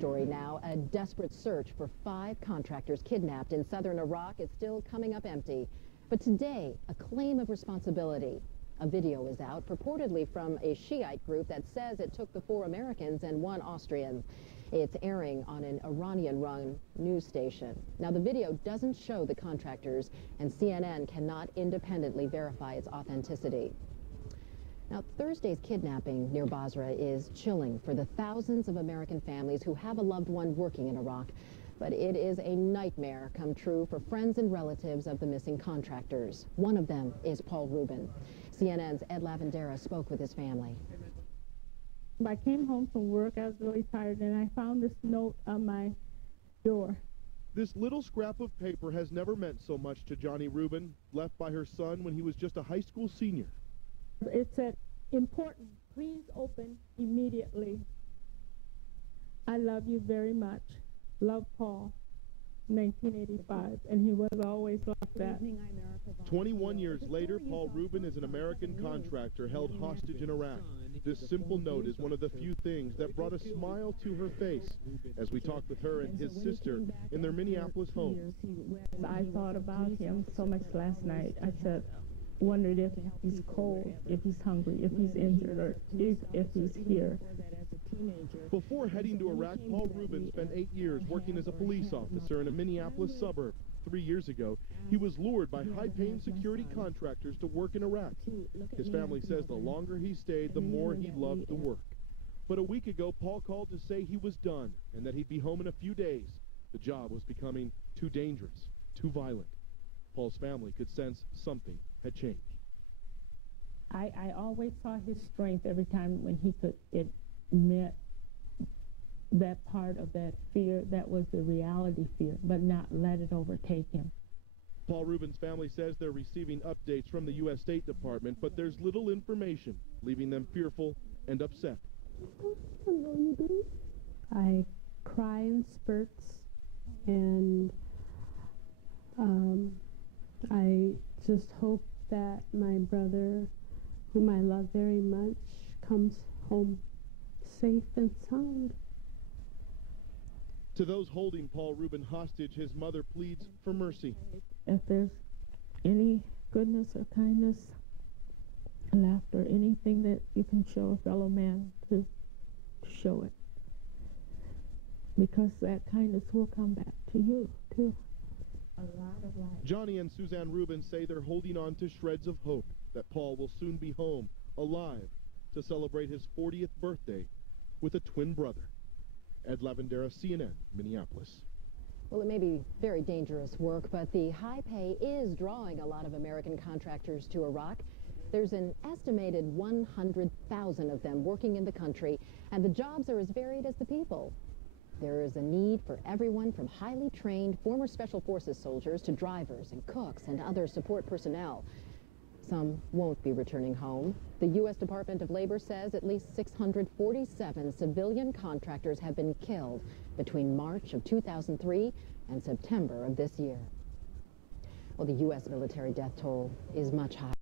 story now. A desperate search for 5 contractors kidnapped in southern Iraq is still coming up empty. But today, a claim of responsibility. A video is out, purportedly from a Shiite group that says it took the 4 Americans and 1 Austrian. It's airing on an Iranian-run news station. Now, the video doesn't show the contractors, and CNN cannot independently verify its authenticity. Now, Thursday's kidnapping near Basra is chilling for the thousands of American families who have a loved one working in Iraq. But it is a nightmare come true for friends and relatives of the missing contractors. One of them is Paul Reuben. CNN's Ed Lavandera spoke with his family. I came home from work. I was really tired, and I found this note on my door. This little scrap of paper has never meant so much to Johnie Reuben, left by her son when he was just a high school senior. It said, "Important, please open immediately. I love you very much. Love, Paul." 1985, and he was always like that. 21 years later, Paul Reuben is an American contractor held hostage in Iraq. This simple note is one of the few things that brought a smile to her face as we talked with her and his sister in their Minneapolis home. I thought about him so much last night. I wondered if he's cold, if he's hungry, if he's injured, or if he's here. Before heading to Iraq, Paul Reuben spent 8 years working as a police officer in a Minneapolis suburb. 3 years ago, he was lured by high-paying security contractors to work in Iraq. His family says the longer he stayed, the more he loved the work. But a week ago, Paul called to say he was done and that he'd be home in a few days. The job was becoming too dangerous, too violent. Paul's family could sense something had changed. I always saw his strength every time when he could admit that part of that fear that was the reality fear, but not let it overtake him. Paul Reuben's family says they're receiving updates from the U.S. State Department, but there's little information, leaving them fearful and upset. I cry in spurts, and I just hope that my brother, whom I love very much, comes home safe and sound. To those holding Paul Reuben hostage, his mother pleads for mercy. If there's any goodness or kindness left, or anything that you can show a fellow man, to show it. Because that kindness will come back to you, too. Johnie and Suzanne Reuben say they're holding on to shreds of hope that Paul will soon be home, alive, to celebrate his 40th birthday with a twin brother. Ed Lavandera, CNN, Minneapolis. Well, it may be very dangerous work, but the high pay is drawing a lot of American contractors to Iraq. There's an estimated 100,000 of them working in the country, and the jobs are as varied as the people. There is a need for everyone from highly trained former Special Forces soldiers to drivers and cooks and other support personnel. Some won't be returning home. The U.S. Department of Labor says at least 647 civilian contractors have been killed between March of 2003 and September of this year. Well, the U.S. military death toll is much higher.